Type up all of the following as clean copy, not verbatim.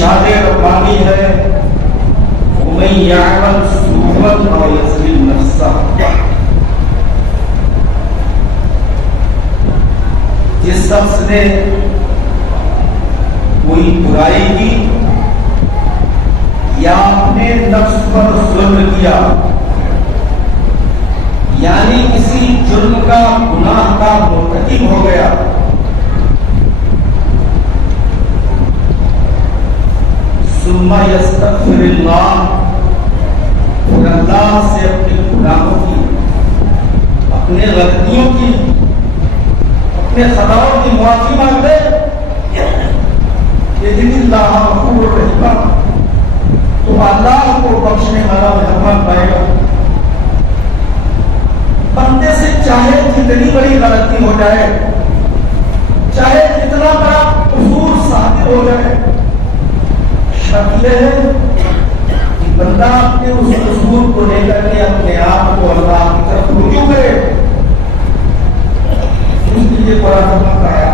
ارشاد ربانی ہے وَمَن يَعْمَلْ سُوءًا أَوْ يَظْلِمْ نَفْسَهُ، جس شخص نے کوئی برائی کی یا اپنے نفس پر ظلم کیا، یعنی کسی جرم کا گناہ کا مرتکب ہو گیا، ثم یستغفر اللہ، پھر اللہ سے اپنے گناہوں کی، اپنے غلطیوں کی، اپنے خطاؤں کی معافی مانگے، یجد اللہ غفور رحیم، تو اللہ کو بخشنے والا مہربان پائے گا۔ بندے سے چاہے جتنی بڑی غلطی ہو جائے، چاہے جتنا بڑا قصور صادر ہو جائے، شرط یہ ہے کہ بندہ اپنے اس قصور کو لے کر کے اپنے آپ کو اللہ کی طرف رجوع کرے۔ اس لیے قرآن کہتا ہے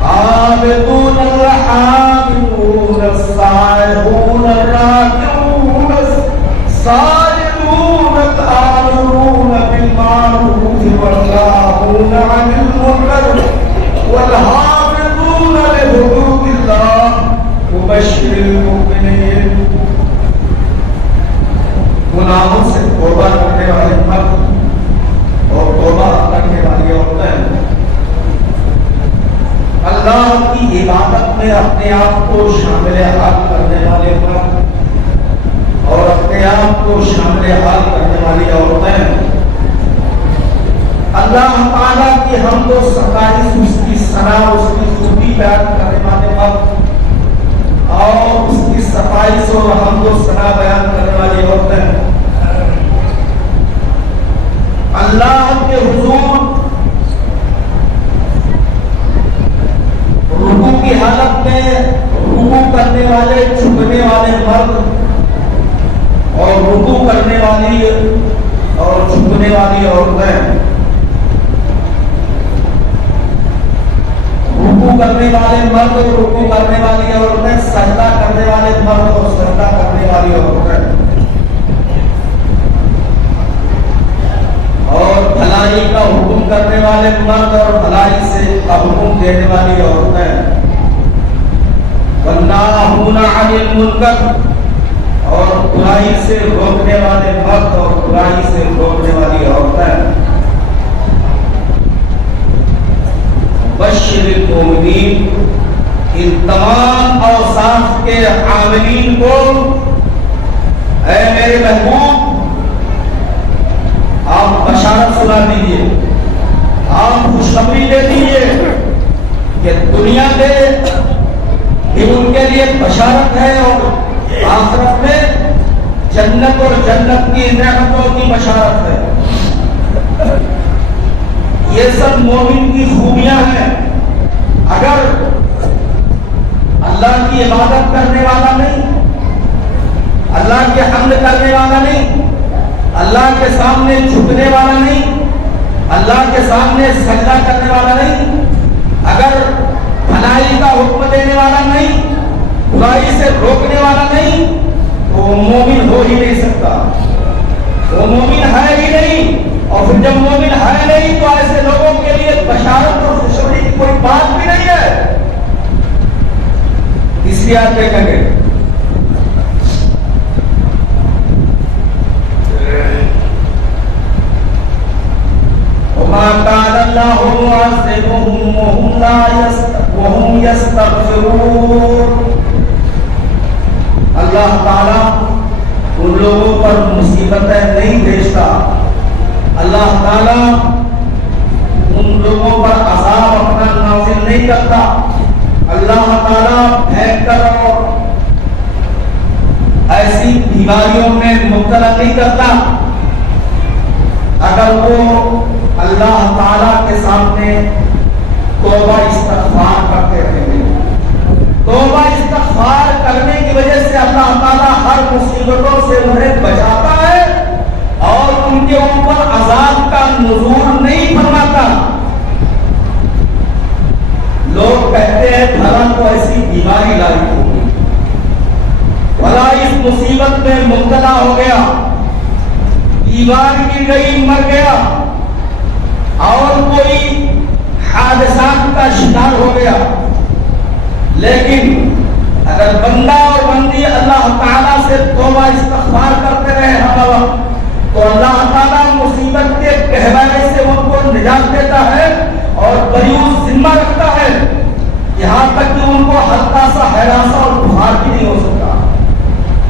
العابدون الحامدون السائحون الراکعون الساجدون الآمرون بالمعروف والناهون عن المنکر والحافظون لحدود اللہ وبشر المؤمنین۔ گناہوں سے توبہ کرنے والے مرد اور توبہ کرنے والی عورتیں، اللہ کی عبادت میں اپنے آپ کو شامل حال کرنے والے مرد اور اپنے آپ کو شامل حال کرنے والی عورتیں، اللہ تعالیٰ کی حمد و ستائش، اس کی ثنا، اس کی خوبی بیان کرنے والے مرد اور اس کی ستائش اور حمد و ثنا بیان کرنے والی عورتیں، اللہ کے حضور رکوع کی حالت میں رکوع کرنے والے جھکنے والے مرد اور رکوع کرنے والی اور جھکنے والی عورتیں، رکوع کرنے والے مرد اور رکوع کرنے والی عورتیں، سجدہ کرنے والے مرد اور سجدہ کرنے والی عورتیں، اور بھلائی کا حکم کرنے والے مرد اور بھلائی سے حکم دینے والی عورتیں، والناہون عن المنکر، اور برائی سے روکنے والے مرد اور برائی سے روکنے والی عورتیں، بشر المؤمنین، ان تمام اوصاف کے عاملین کو اے میرے محبوب آپ بشارت سنا دیجیے، آپ خوشخبری دے دیجیے کہ دنیا میں بھی ان کے لیے بشارت ہے اور آخرت میں جنت اور جنت کی نعمتوں کی بشارت ہے۔ یہ سب مومن کی خوبیاں ہیں۔ اگر اللہ کی عبادت کرنے والا نہیں، اللہ کے حمد کرنے والا نہیں، اللہ کے سامنے جھکنے والا نہیں، اللہ کے سامنے سجدہ کرنے والا نہیں، اگر بھلائی کا حکم دینے والا نہیں، برائی سے روکنے والا نہیں، تو وہ مومن ہو ہی نہیں سکتا، وہ مومن ہے ہی نہیں۔ اور پھر جب مومن ہے نہیں تو ایسے لوگوں کے لیے بشارت اور خوشخبری کی کوئی بات بھی نہیں ہے۔ اس لیے آپ دیکھیں گے وَمَا كَانَ اللَّهُ مُعَذِّبُهُمْ وَهُمْ يَسْتَغْفِرُونَ، اللہ تعالیٰ ان لوگوں پر مصیبتیں نہیں بھیجتا، اللہ تعالیٰ ان لوگوں پر عذاب اپنا نازل نہیں کرتا، اللہ تعالیٰ بھینکر اور ایسی بیماریوں میں مبتلا نہیں کرتا اگر وہ اللہ تعالیٰ کے سامنے توبہ استغفار کرتے رہیں گے۔ توبہ استغفار کرنے کی وجہ سے اللہ تعالیٰ ہر مصیبتوں سے انہیں بچاتا ہے اور ان کے اوپر عذاب کا نزول نہیں فرماتا۔ لوگ کہتے ہیں بھلا تو ایسی بیماری مصیبت میں مبتلا ہو گیا، بیمار گر گئی، مر گیا، اور کوئی حادثات کا شکار ہو گیا، لیکن اگر بندہ اور بندی اللہ تعالیٰ سے توبہ استغفار کرتے رہے ہر وقت، تو اللہ تعالیٰ مصیبت کے گہوارے سے ان کو نجات دیتا ہے اور بریوس ذمہ رکھتا ہے، یہاں تک کہ ان کو ہلکا سا ہراساں اور بخار بھی نہیں ہو سکتا،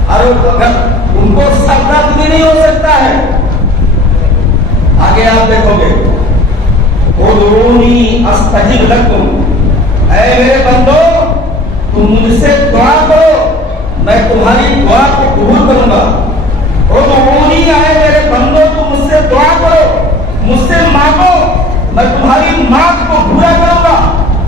اور ان کو سر درد بھی نہیں ہو سکتا ہے۔ آگے آپ دیکھو گے، ادعونی استجب لکم، اے میرے بندو تم مجھ سے دعا کرو، میں تمہاری دعا کو قبول کروں گا۔ ادعونی، اے میرے بندو تم مجھ سے دعا کرو، مجھ سے مانگو، میں تمہاری مانگ کو پورا کروں گا،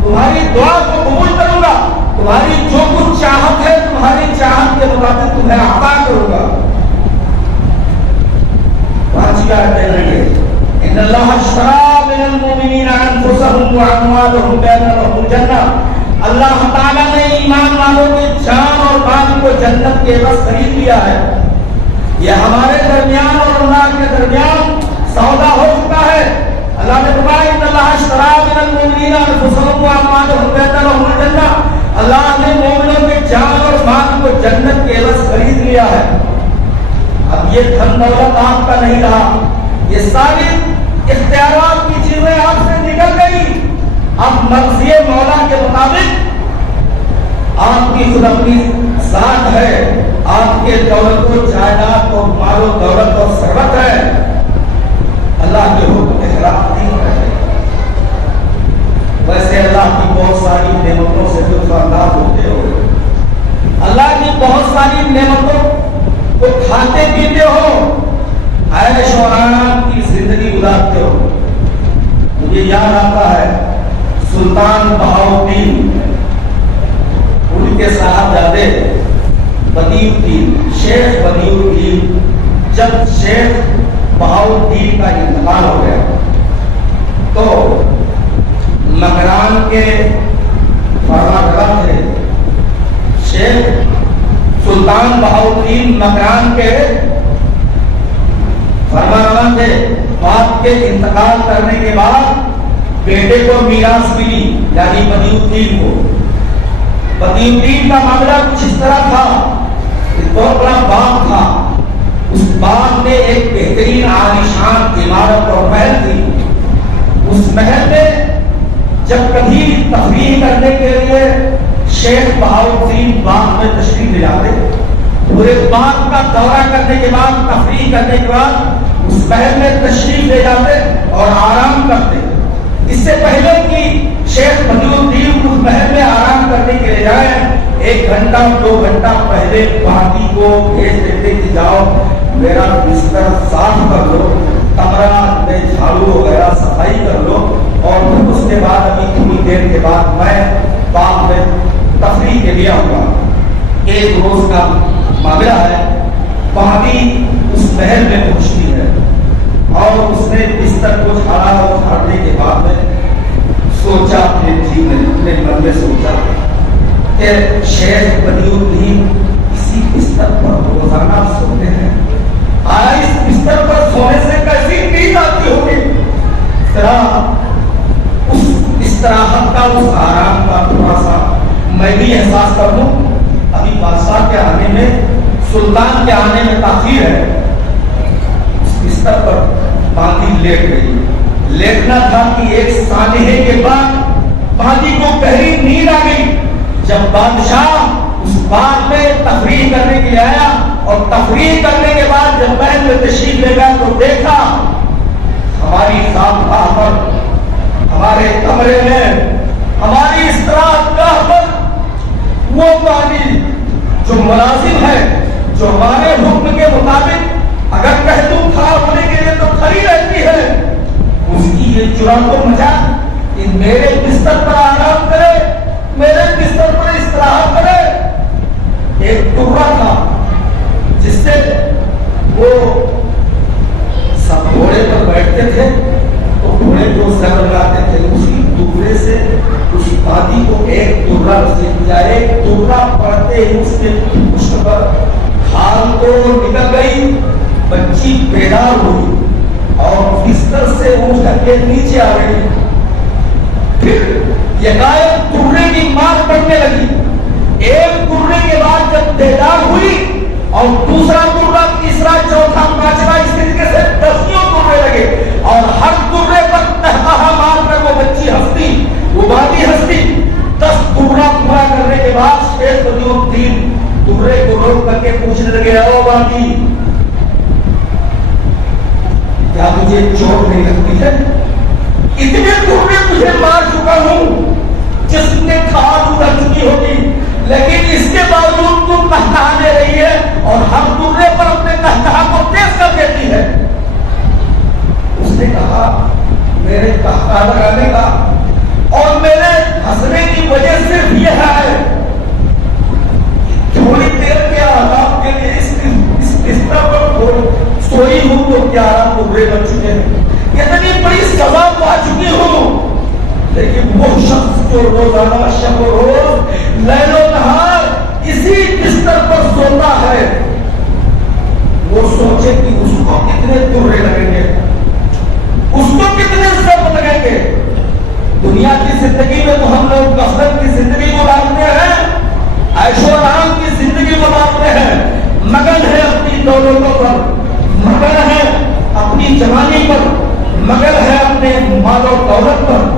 تمہاری دعا کو قبول کروں گا، تمہاری جو کچھ چاہت ہے تمہاری چاہت کے مطابق تمہیں عطا کروں گا۔ پانچویں آیت پڑھیں گے، ان اللہ اشتری من المؤمنین انفسهم واموالهم بان لهم الجنہ، اللہ تعالیٰ نے ایمان والوں کی جان اور مال کو جنت کے عوض خرید لیا ہے۔ یہ ہمارے درمیان اور اللہ کے درمیان سودا ہو چکا ہے۔ اللہ نے فرمایا ان اللہ اشتری من المؤمنین انفسهم واموالهم بان لهم الجنہ، اللہ نے مومنوں کے جان اور مال کو جنت کے عوض خرید لیا ہے۔ اب یہ دھن دولت آپ کا نہیں رہا، یہ ساری اختیارات کی چیزیں آپ سے نکل گئی، اب مرضی مولا کے مطابق آپ کی خود اپنی ذات ہے، آپ کے دولت و جائیداد و مال و دولت و ثروت ہے، اللہ کے حکم کے خلاف نہیں ہے۔ ویسے اللہ کی بہت ساری نعمتوں سے لطف انداز ہوتے ہو، اللہ کی بہت ساری نعمتوں کو کھاتے پیتے ہو، عیش و آرام کی زندگی گزارتے ہو۔ مجھے یاد آتا ہے سلطان بہاؤالدین، ان کے صاحبزادے بدیع الدین، شیخ بدیع الدین، جب شیخ بہاؤالدین کا انتقال ہو گیا تو مکران کے فرمانروا تھے، شیخ سلطان بہاؤالدین مکران کے فرمانروا تھے۔ باپ کے انتقال کرنے کے بعد بیٹے کو میراث ملی، یعنی بدیع الدین کو۔ بدیع الدین کا معاملہ کچھ اس طرح تھا، بہت بڑا باغ تھا، اس باغ میں ایک بہترین عالیشان عمارت اور محل تھی۔ اس محل میں جب کبھی تفریح کرنے کے لیے شیخ بہاؤالدین باغ میں تشریف لے جاتے، پورے باغ کا دورہ کرنے کے بعد، تفریح کرنے کے بعد اس محل میں تشریف لے جاتے اور آرام کرتے۔ اس سے پہلے کہ شیخ بدیع الدین اس محل میں آرام کرنے کے لیے جائیں، 1 گھنٹہ 2 گھنٹہ پہلے باقی کو بھیج دیتے کہ جاؤ میرا بستر صاف کر لو، کمرہ میں جھاڑو وغیرہ صفائی کر لو، اور پھر اس کے بعد ابھی تھوڑی دیر کے بعد میں باغ میں تفریح کے لیے آؤں گا۔ 1 روز کا معاملہ ہے، بھابھی اس محل میں پہنچتی ہے اور اس نے بستر کو جھاڑا اور جھاڑنے کے بعد میں سوچا، اپنے من میں سوچا کہ شیخ بدیع الدین اسی بستر پر روزانہ سوتے ہیں، آیا اس بستر پر سونے سے کیسی نیند آتی ہوگی، ذرا اس استراحت کا، اس آرام کا تھوڑا سا میں بھی احساس کر لوں۔ ابھی بادشاہ کے آنے میں، سلطان کے آنے میں تاخیر ہے۔ اس بستر پر باندھی لیٹ گئی، لیٹنا تھا کہ 1 سانحے کے بعد باندھی کو گہری نیند آ گئی۔ جب بادشاہ اس باغ میں تفریح کرنے کے لیے آیا اور تفریح کرنے کے بعد جب محل میں تشریف لے گیا تو دیکھا ہماری خوابگاہ پر، ہمارے کمرے میں، ہماری استراحت گاہ پر وہ باندھی جو ملازم ہے، جو ہمارے حکم کے مطابق اگر کہہ دوں کھڑا ہونے کے لیے تو کھڑی رہتی ہے، اس کی یہ جرات و مجال کہ میرے بستر پر آرام کرے، میرے بستر پر استراحت کرے۔ ایک ٹکڑا تھا جس سے وہ سب گھوڑے پر بیٹھتے تھے تو گھوڑے کو سر لگاتے تھے، اسی ٹکڑے سے اس باندھی کو ایک ٹکڑا پڑتے ہی اس کے پشت پر کھال کو بیدار ہوئی اور بستر سے اٹھ کر کے نیچے آ گئی. پھر یکایک درے کی مار پڑنے لگی. ایک درے کے بعد جب بیدار ہوئی اور دوسرا درہ, تیسرا, چوتھا, پانچواں, اس طریقے سے 10 درے لگے اور ہر درے پر تہتہا مار کر وہ بچی ہنستی, وہ بابی ہنستی. 10 درہ پورا کرنے کے بعد شیخ بدیعالدین درے کو روک کر کے پوچھنے لگے, او بابی کیا مجھے چوٹ نہیں لگتی ہے؟ اتنے درے تجھے مار چکا ہوں جس نے کھاد اتر چکی ہوگی, لیکن اس کے باوجود تم کہا دے رہی ہے اور ہر درے پر اپنے کہا کو تیز کر دیتی ہے. اس نے کہا میرے کہا لگانے کا اور میرے ہنسنے کی وجہ صرف یہ ہے تھوڑی دیر کے آرام کے لیے اس بستر پر سوئی ہوں تو 11 درے بن چکے ہیں, اتنی بڑی سزا پا چکی ہوں. لیکن وہ شخص جو روزانہ شب و روز لیل و نہار اسی بستر پر سوتا ہے, وہ سوچے کہ اس کو کتنے درے لگیں گے, اس کو کتنے ضرب لگیں گے. دنیا کی زندگی میں تو ہم لوگ غفلت کی زندگی گزارتے ہیں, عیش و آرام کی زندگی گزارتے ہیں, مگن ہے اپنی دولتوں پر, مگن ہے اپنی جوانی پر, مگن ہے اپنے مال و دولت پر.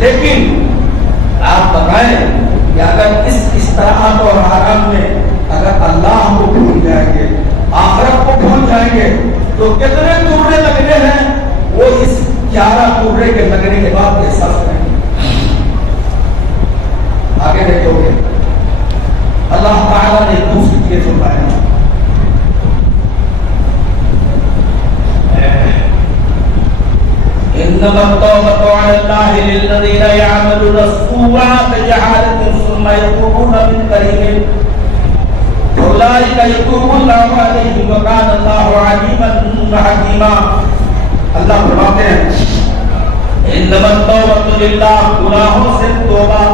لیکن آپ بتائیں کہ اگر اس استراحت اور آرام میں اگر اللہ کو بھول جائیں گے, آخرت کو بھول جائیں گے, تو کتنے درے لگنے ہیں وہ اس 11 درے کے لگنے کے بعد احساس کریں گے. آگے دیکھو گے اللہ تعالیٰ نے دوسری چیز فرمایا, انما التوبة على الله للذين يعملون السوء بجهالة ثم يتوبون من قريب أولئك يتوب الله عليهم وكان الله عليما حكيما. اللہ فرماتے ہیں انما التوبة للہ, گناہوں سے توبہ,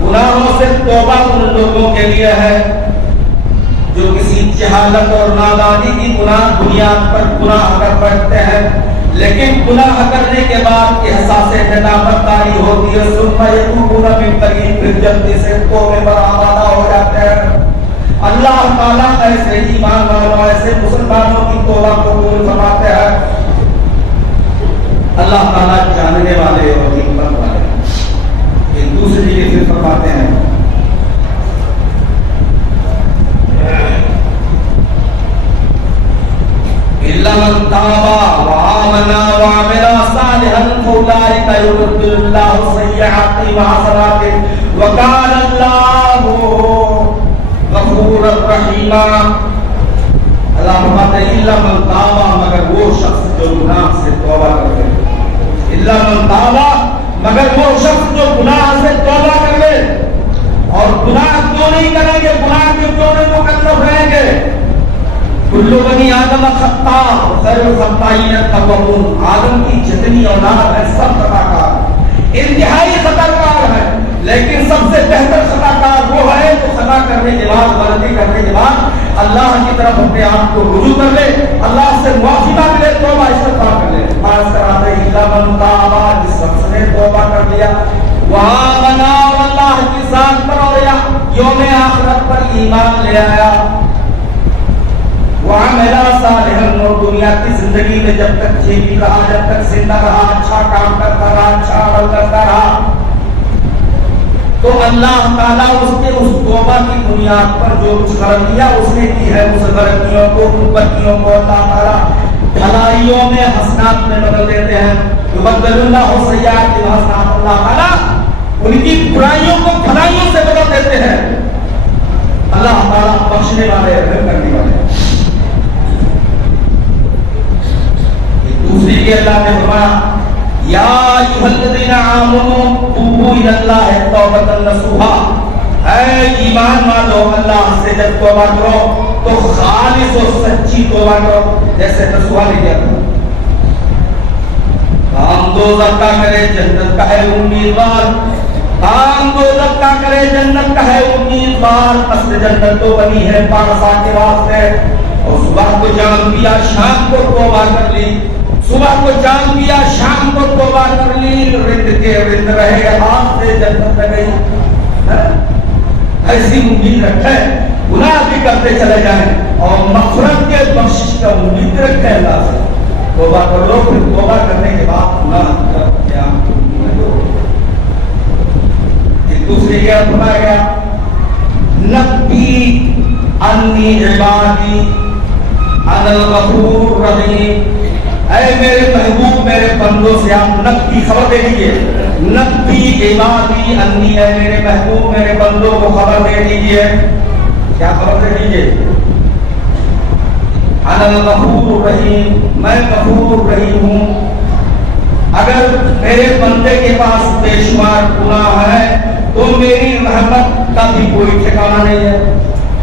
گناہوں سے توبہ ان لوگوں کے لیے ہے جو کسی جہالت اور نادانی کی گناہ بنیاد پر گناہ کر بیٹھتے ہیں, لیکن گناہ کرنے کے بعد احساس ندامت طاری ہوتی ہے. ثم یتوبون من قریب, پھر جلدی سے توبے پر آمادہ ہو جاتے ہیں. اللہ تعالیٰ ایسے ایمان والوں, ایسے مسلمانوں کی توبہ کو قبول فرماتے ہیں. اللہ تعالیٰ جاننے والے اور حکمت والے ہیں. ایک دوسری چیز پھر فرماتے ہیں إلا من تاب وآمن وعمل صالحا فأولئك يبدل الله سيئاتهم حسنات وكان الله غفورا رحيما. اللہ فرماتے ہیں إلا من تاب, مگر وہ شخص جو گناہ سے توبہ کر لے. إلا من تاب, مگر وہ شخص جو گناہ سے توبہ کر لے. اور گناہ کیوں نہیں کریں گے, گناہ کے کیوں نہیں مکلف رہیں گے. کل بنی آدم خطا خیر الخطائین التوابون, آدم کی جتنی اولاد ہے سب خطا کار, انتہائی خطا کار ہے, لیکن سب سے بہتر خطا کار وہ ہے جو خطا کرنے کے بعد, غلطی کرنے کے بعد اللہ کی طرف اپنے آپ کو رجوع کر لے, اللہ سے معافی مانگ لے, توبہ استغفار کر لے. پاس کراتے الا من تاب, جس شخص نے توبہ کر لیا, وآمن, اور اللہ کی ذات پر اور یوم آخرت پر ایمان لے آیا, وعمل صالحا, اور دنیا کی زندگی میں جب تک جیوی رہا, جب تک زندہ رہا, اچھا کام کرتا رہا, اچھا عمل کرتا رہا, تو اللہ تعالیٰ اس کے اس توبہ کی بنیاد پر جو کچھ غلطیاں اس نے کی ہے, اس غلطیوں کو, ان بدیوں کو اللہ تعالیٰ بھلائیوں میں, حسنات میں بدل دیتے ہیں. یبدل اللہ سیئاتہم حسنات, اللہ تعالیٰ ان کی برائیوں کو بھلائیوں سے بدل دیتے ہیں. اللہ تعالیٰ بخشنے والے, رحم کرنے والے. دوسری کے اللہ نے فرمایا یا ایھا الذین آمنوا توبوا الی اللہ توبۃ نصوحا, اے ایمان والو اللہ سے جب توبہ کرو تو خالص و سچی توبہ کرو, جیسے نصوحا نے کیا تھا. کام دوزخ کا کرے جنت کا ہے امیدوار, کام دوزخ کا کرے جنت کا ہے امیدوار. قصد جنت تو بنی ہے پارسا کے واسطے, اور صبح کو جان دیا شام کو توبہ کر لی، صبح کو جان دیا شام کو توبہ کر لی، رند کے رند رہے ہاتھ سے جنت لگ گئی۔ ایسی امید رکھے گناہ بھی کرتے چلے جائیں اور مغفرت کے بخشش کا امید رکھے اللہ سے، توبہ کر لو، پھر توبہ کرنے کے بعد گناہ کا کیا دوسری یہ فرمایا گیا نبی انی عبادی انا الغفور الرحیم، اے میرے محبوب میرے بندوں سے آپ نبی خبر دے دیجئے، نبی عبادی انی، اے میرے محبوب میرے بندوں کو خبر دے دیجئے، کیا خبر دے دیجئے؟ انا الغفور الرحیم، میں غفور رحیم ہوں۔ اگر میرے بندے کے پاس بے شمار گناہ ہے تو میری رحمت کا بھی کوئی ٹھکانہ نہیں ہے۔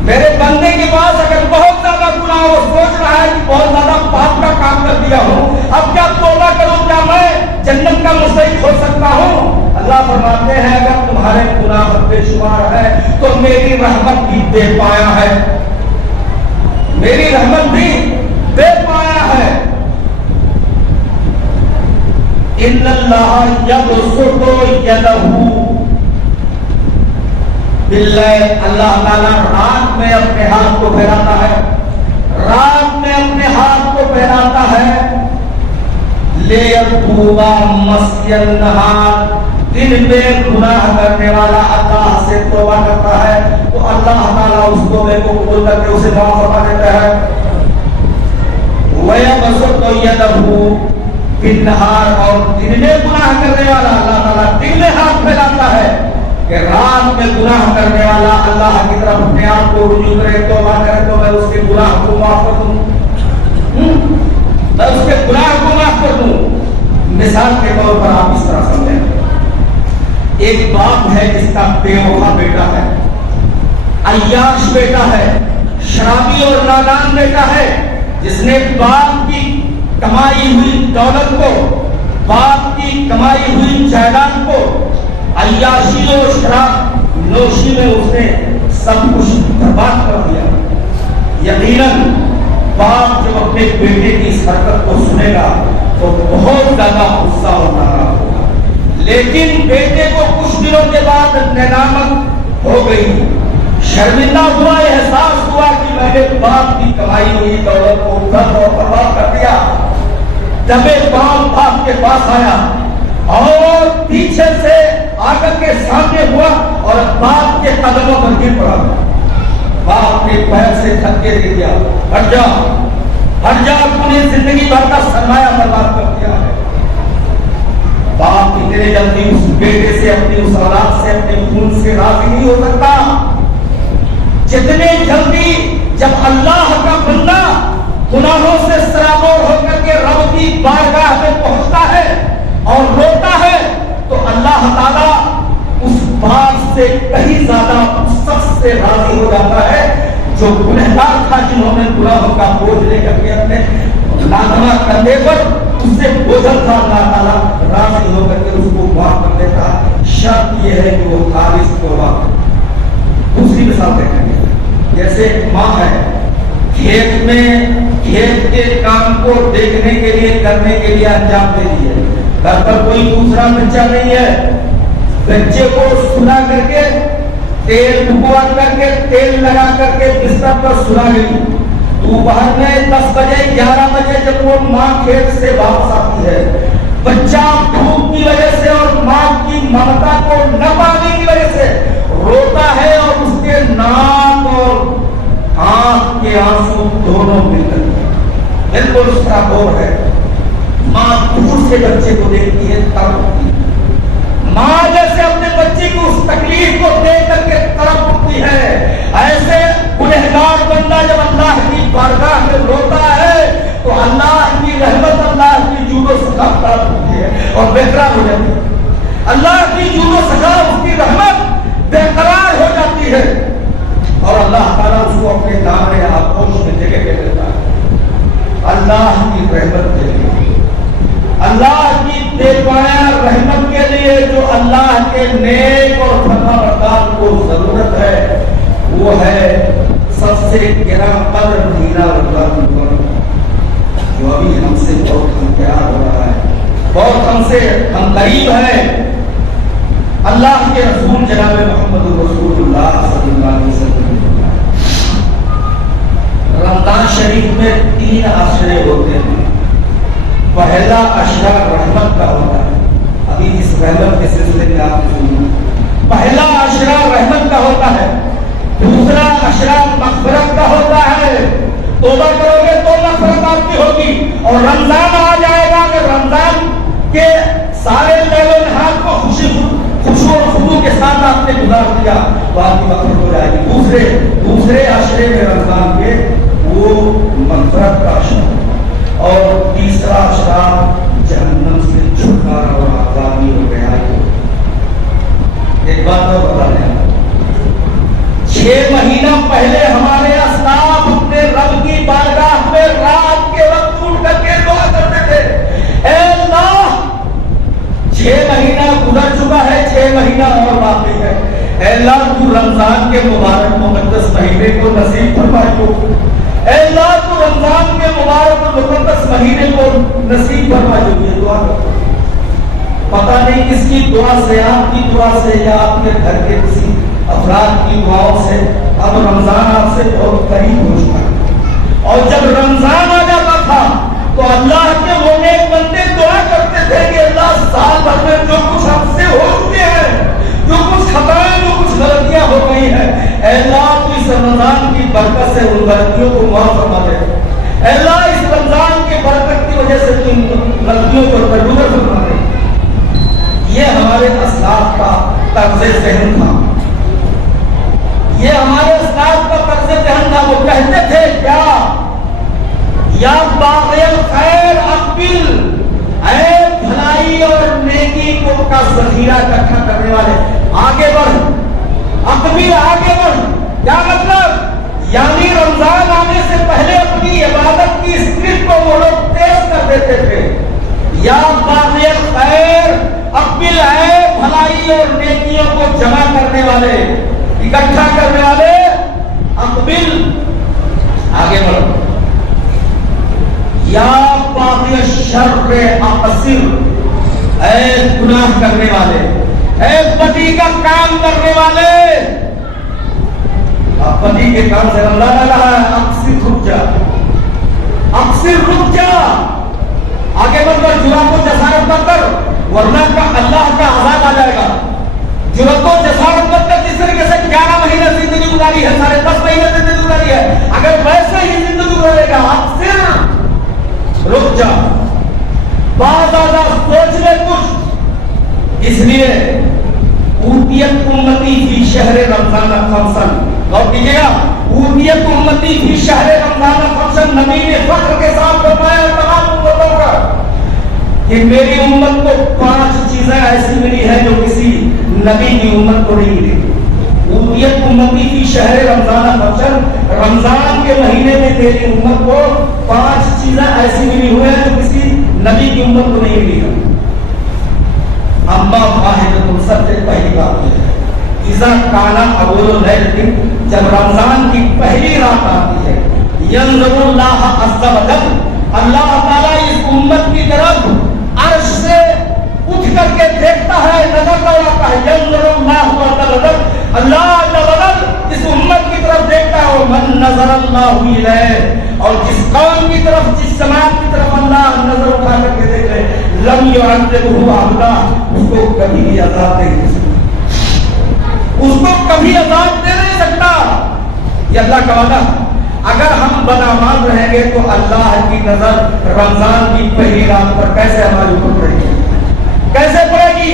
میرے بندے کے پاس اگر بہت زیادہ گناہ وہ سوچ رہا ہے کہ بہت زیادہ پاپ کا کام کر دیا ہوں، اب کیا توبہ کروں، کیا میں جنت کا مستحق ہو سکتا ہوں؟ اللہ فرماتے ہیں اگر تمہارے گناہ بے شمار ہے تو میری رحمت بھی بے پایا ہے، میری رحمت بھی بے پایا ہے۔ ان اللہ یبسط یدہ باللیل، اللہ تعالیٰ رات میں اپنے ہاتھ کو پھیلاتا ہے، رات میں اپنے ہاتھ کو پھیلاتا ہے، لیتوب مسیء النہار، دن میں گناہ کرنے والا اللہ سے توبہ کرتا ہے تو اللہ تعالیٰ اس توبے کو قبول کر کے اسے معاف فرما دیتا ہے۔ وَيَبْسُطُ يَدَهُ بالنہار، اور دن میں گناہ کرنے والا اللہ تعالیٰ دن میں ہاتھ پھیلاتا ہے کہ رات میں گناہ کرنے والا اللہ کی طرف اپنے آپ کو رجوع کرے، توبہ کرے تو میں اس کے گناہ کو معاف کر دوں، میں اس کے گناہ کو معاف کر دوں۔ مثال کے طور پر آپ اس طرح سمجھیں، ایک باپ ہے جس کا بے وفا بیٹا ہے، عیاش بیٹا ہے، شرابی اور نادان بیٹا ہے، جس نے باپ کی کمائی ہوئی دولت کو، باپ کی کمائی ہوئی جائیداد کو عیاشی اور شراب نوشی میں اس نے سب کچھ برباد کر دیا۔ یقیناً باپ جب اپنے بیٹے کی اس حرکت کو سنے گا تو بہت زیادہ غصہ ہوتا ہوگا، لیکن بیٹے کو کچھ دنوں کے بعد ندامت ہو گئی، شرمندہ ہوا، احساس ہوا کہ میں نے باپ کی کمائی ہوئی دولت کو ضرب اور برباد کر دیا۔ جب باپ کے پاس آیا اور پیچھے سے آ کر کے سامنے ہوا اور باپ کے قدموں پر گر پڑا، باپ کے پیر سے دھکے دے دیا، ہٹ جا ہٹ جا، تو نے زندگی بھر کا سرمایہ برباد کر دیا ہے۔ باپ اتنے جلدی اس بیٹے سے، اپنی اس اولاد سے، اپنے خون سے راضی نہیں ہو سکتا۔ جتنے جلدی جب اللہ کا بندہ گناہوں سے سرابور ہو کر کے رب کی بارگاہ میں پہنچتا ہے اور روتا ہے تو اللہ تعالیٰ اس باپ سے کہیں زیادہ اس شخص سے راضی ہو جاتا ہے جو گنہگار تھا، جنہوں نے گناہوں کا بوجھ لے کر کے اپنے نادما کندھے پر اس سے بوجھل تھا، اللہ تعالیٰ راضی ہو کر کے اس کو معاف کر دیتا۔ شرط یہ ہے کہ وہ خالص توبہ۔ دوسری مثال دیکھیں گے، جیسے ماں ہے، کھیت میں کھیت کے کام کو دیکھنے کے لیے، کرنے کے لیے انجام دے دی ہے، گھر پر کوئی دوسرا بچہ نہیں ہے، بچے کو سلا کر کے تیل ڈبوا کر کے تیل لگا کر کے بستر پر سلا گئی، دوپہر میں 10 بجے 11 بجے جب وہ ماں کھیت سے واپس آتی ہے، بچہ بھوک کی وجہ سے اور ماں کی ممتا کو نہ پانے کی وجہ سے روتا ہے اور اس کے ناک اور آنکھ کے آنسو دونوں مل کر بالکل اس کا بور ہے۔ ماں دور سے بچے کو دیکھتی ہے، تڑپتی ہے، ماں جیسے اپنے بچے کی اس تکلیف کو دیکھ کر کے تڑپ اٹھتی ہے۔ ایسے گنہگار بندہ جب اللہ کی بارگاہ میں روتا ہے تو اللہ کی رحمت، اللہ کی جود و سخا تڑپ اٹھتی ہے اور بے قرار ہو جاتی ہے، اللہ کی جود و سخا، اس کی رحمت بے قرار ہو جاتی ہے اور اللہ تعالیٰ اس کو اپنے دامن آغوش میں جگہ دے دیتا ہے۔ اللہ کی رحمت کے لیے، اللہ کی بے پایا رحمت کے لیے جو اللہ کے نیک اور فرما بردار کو ضرورت ہے وہ ہے سب سے گرا قدر مہینہ رمضان المبارک جو ابھی ہم سے بہت ہم پیار ہو رہا ہے، بہت ہم قریب ہے۔ اللہ کے رسول جناب محمد رسول اللہ صلی اللہ علیہ وسلم، رمضان شریف میں 3 عشرے ہوتے ہیں۔ پہلا عشرہ رحمت کا ہوتا ہے، ابھی اس رحمت کے سلسلے میں آپ سنیے۔ پہلا عشرہ رحمت کا ہوتا ہے، دوسرا عشرہ مغفرت کا ہوتا ہے، توبہ کرو گے تو مغفرت آپ کی ہوگی، اور رمضان آ جائے گا کہ رمضان کے سارے لیل و نہار کو خوشو اور خضوع کے ساتھ آپ نے گزار دیا تو آپ کی مغفرت ہو جائے گی۔ دوسرے عشرے میں رمضان کے وہ مغفرت کا عشرہ، اور تیسرا عشرہ جہنم سے چھٹکارا اور آزادی ہو گیا ہے۔ ایک بات اور بتا دیں، 6 مہینہ پہلے ہمارے اسلاف اپنے رب کی بارگاہ میں رات کے وقت اٹھ کر کے دعا کرتے تھے، اے اللہ 6 مہینہ گزر چکا ہے، 6 مہینہ اور باقی ہے، اے اللہ تو رمضان کے مبارک مقدس مہینے کو نصیب فرمائے، اے اللہ تو رمضان کے مبارک مقدس مہینے کو نصیب فرمائے۔ یہ دعا پتہ نہیں کس کی دعا سے، آپ کی دعا سے یا آپ کے گھر کے کسی افراد کی دعاؤں سے اب رمضان آپ سے بہت قریب ہو چکا ہے۔ اور جب رمضان آ جاتا تھا تو اللہ کے وہ نیک بندے دعا کرتے تھے کہ اللہ سال بھر میں جو کچھ ہم سے ہو چکے ہیں، جو کچھ خطائیں، جو کچھ غلطیاں ہو گئی ہیں، اے اللہ تو اس رمضان کی برکت سے ان غلطیوں کو معاف فرما دے، اے اللہ اس رمضان کے برکت کی وجہ سے تم غلطیوں کو درگزر فرما دے۔ یہ ہمارے اسلاف کا طرز ذہن تھا، یہ ہمارے اسلاف کا طرز ذہن تھا۔ وہ کہتے تھے کیا، یا باغی الخیر اقبل، اے بھلائی اور نیکی کو کا ذخیرہ اکٹھا کرنے والے آگے بڑھ، اقبل آگے بڑھ۔ کیا مطلب؟ یعنی رمضان آنے سے پہلے اپنی عبادت کی اسپرٹ کو وہ لوگ تیز کر دیتے تھے۔ یا باغی الخیر اقبل، اے بھلائی اور نیکیوں کو جمع کرنے والے، اکٹھا کرنے والے، اقبل آگے بڑھو۔ یا باغی الشر اقصر، اے گناہ کرنے والے، اے بدی کا کام کرنے والے، آپ بدی کے کام سے اللہ نہ رہا ہے، اقصر رک جا، اقصر رک جا، آگے بڑھ کر جرات و جسارت مت کر ورنہ کا اللہ کا عذاب آ جائے گا۔ جرات و جسارت مت کر، جس طریقے سے 11 مہینے زندگی گزاری ہے، سارے 10 مہینے زندگی گزاری ہے، اگر ویسے ہی زندگی گزارے گا اقصر رک جا، بہت زیادہ سوچ لے کچھ۔ اس لیے اوتیت امتی فی شہر رمضان خمسن، غور کیجیے گا، اوتیت امتی فی شہر رمضان خمسن، نبی نے فخر کے ساتھ فرمایا تمام امتوں کا کہ میری امت کو 5 چیزیں ایسی ملی ہیں جو کسی نبی کی امت کو نہیں ملی۔ اوتیت امتی فی شہر رمضان خمسن، رمضان کے مہینے میں میری امت کو 5 چیزیں ایسی ملی ہوئی ہیں جو کسی نبی کی امت کو نہیں ملی ہے۔ اما واحد، سب سے پہلی بات یہ ہے، اذا کانا اول لیل، جب رمضان کی پہلی رات آتی ہے، ینظر اللہ عز و جل، اللہ تعالیٰ اس امت کی طرف عرش سے اٹھ کر کے دیکھتا ہے، نظر دوڑاتا ہے، ینظر اللہ عز و جل، اللہ عز و جل اس امت کی طرف دیکھتا ہے، ومن نظر اللہ الیہ، اور جس قوم کی طرف، جس جماعت کی طرف اللہ نظر اٹھا کر کے دیکھ رہے، لم يعذبه ابدا، اس کو کبھی بھی عذاب نہیں دے سکتا، اس کو کبھی عذاب دے نہیں سکتا۔ یہ اللہ کا وعدہ، اگر ہم بدعمال رہیں گے تو اللہ کی نظر رمضان کی پہلی رات پر کیسے ہمارے اوپر پڑے گی، کیسے پڑے گی؟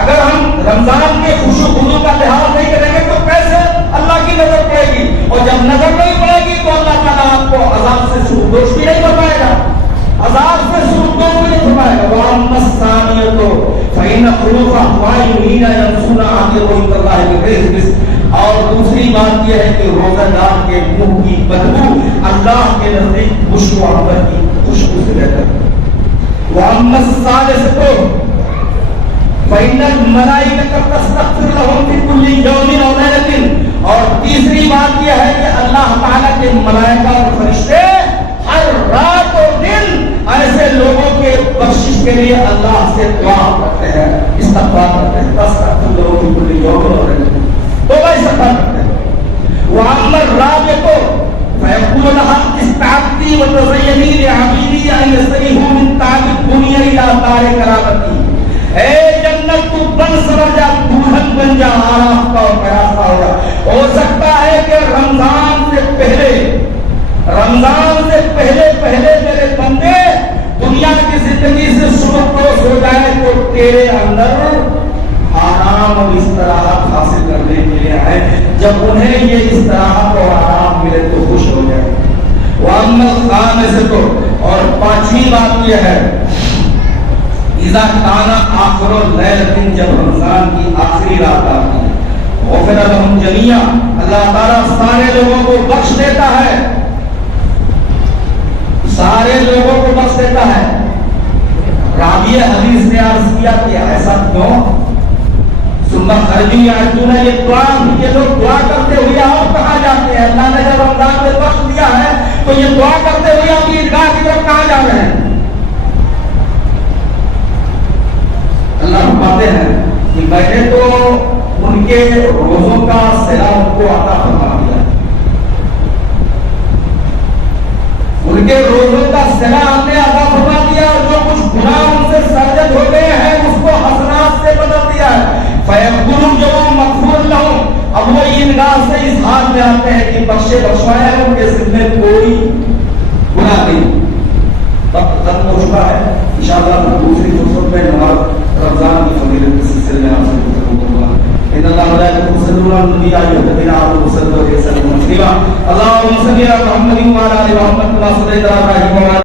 اگر ہم رمضان کے خوشو خضوع کا لحاظ نہیں کریں گے تو کیسے اللہ کی نظر پڑے گی؟ اور جب نظر نہیں پڑے گی تو اللہ تعالیٰ آپ کو عذاب سے سرگوش بھی نہیں فرمائے گا، عذاب سے سرگوش بھی نہیں فرمائے گا۔ وَأَمَّا الثَّانِيَةُ فَإِنَّ خُلُوفَ أَحْوَائِهِ حِينَ يَمْشُونَ عَقِبَهُ عِندَ اللَّهِ بِغَيْرِ، اور دوسری بات یہ ہے کہ روزہ دار کے منہ کی بدبو اللہ کے نزدیک خوشبو عنبر کی خوشبو سے بہتر ہے۔ وَأَمَّا الثَّالِثَةُ فَإِنَّ الْمَلَائِكَةَ تَسْتَغْفِرُ لَهُمْ فِي كُلِّ يَوْمٍ أَوْ لَيْلَةٍ، اور تیسری بات یہ ہے کہ اللہ تعالیٰ کے ملائکہ اور فرشتے ہر رات اور دن ایسے لوگوں کے بخشش کے لیے اللہ سے دعا کرتے ہیں، استغفار کرتے ہیں، استغفر لوگوں کی کلی یوم اور تو وہ استغفار کرتے ہیں۔ وَأَمَّا الرَّابِطُ فَيَقُولُ لَهَا اسْتَعْفِي وَتَزَيَّنِي لِعَبِيدِي أَنْ يَسْتَرِيحُوا مِنْ تَعْبِ الدُّنْيَا إِلَى دَارِ كَرَامَتِي۔ اے جنت تو بن سمجھ جا، دلہن بن جا، آراستہ اور پیراستہ ہو جا۔ ہو سکتا ہے کہ رمضان سے پہلے میرے بندے دنیا کی زندگی سے صبح کو سو جائے تو تیرے اندر آرام اور استراحت حاصل کرنے کے لیے آئے، جب انہیں یہ استراحت اور آرام ملے تو خوش ہو جائے۔ وَأَمَّا الْخَامِسَةُ اور پانچویں بات یہ ہے، اذا کان آخر اللیل، جب رمضان کی آخری رات آتی ہے، غفر لهم جميعا، اللہ تعالیٰ سارے لوگوں کو بخش دیتا ہے، سارے لوگوں کو بخش دیتا ہے۔ راوی حدیث نے عرض کیا کہ ایسا کیوں؟ ثم خرجوا يعدون، یہ لوگ دعا کرتے ہوئے آپ کہاں جاتے ہیں؟ اللہ نے جب رمضان میں بخش دیا ہے تو یہ دعا کرتے ہوئے آپ عیدگاہ کی طرف کہاں جا رہے ہیں؟ اللہ فرماتے ہیں کہ میں نے تو ان کے روزوں کا صلہ ان کو عطا فرما دیا، ان کے روزوں کا صلہ ہم نے عطا فرما دیا، اور جو کچھ گناہ ان سے سرزد ہو گئے ہیں اس کو حسنات سے بدل دیا ہے۔ فَيَقُولُ جَوَابٌ مَغْفُورٌ لَهُمْ، اب وہ عیدگاہ سے اس حال میں آتے ہیں کہ بخشوایا ہے، ان کے ذمہ کوئی گناہ نہیں۔ وقت ختم ہو چکا ہے، انشاءاللہ دوسری فرصت میں نماز رمضان کی فضیلت کے سلسلے میں آپ سے گفتگو کروں گا۔ ان اللہ ملائکۃ یصلون علی النبی یا ایھا الذین آمنوا صلوا علیہ وسلموا تسلیما۔ اللهم صل علی محمد وعلی آل محمد کما صلیت علی ابراہیم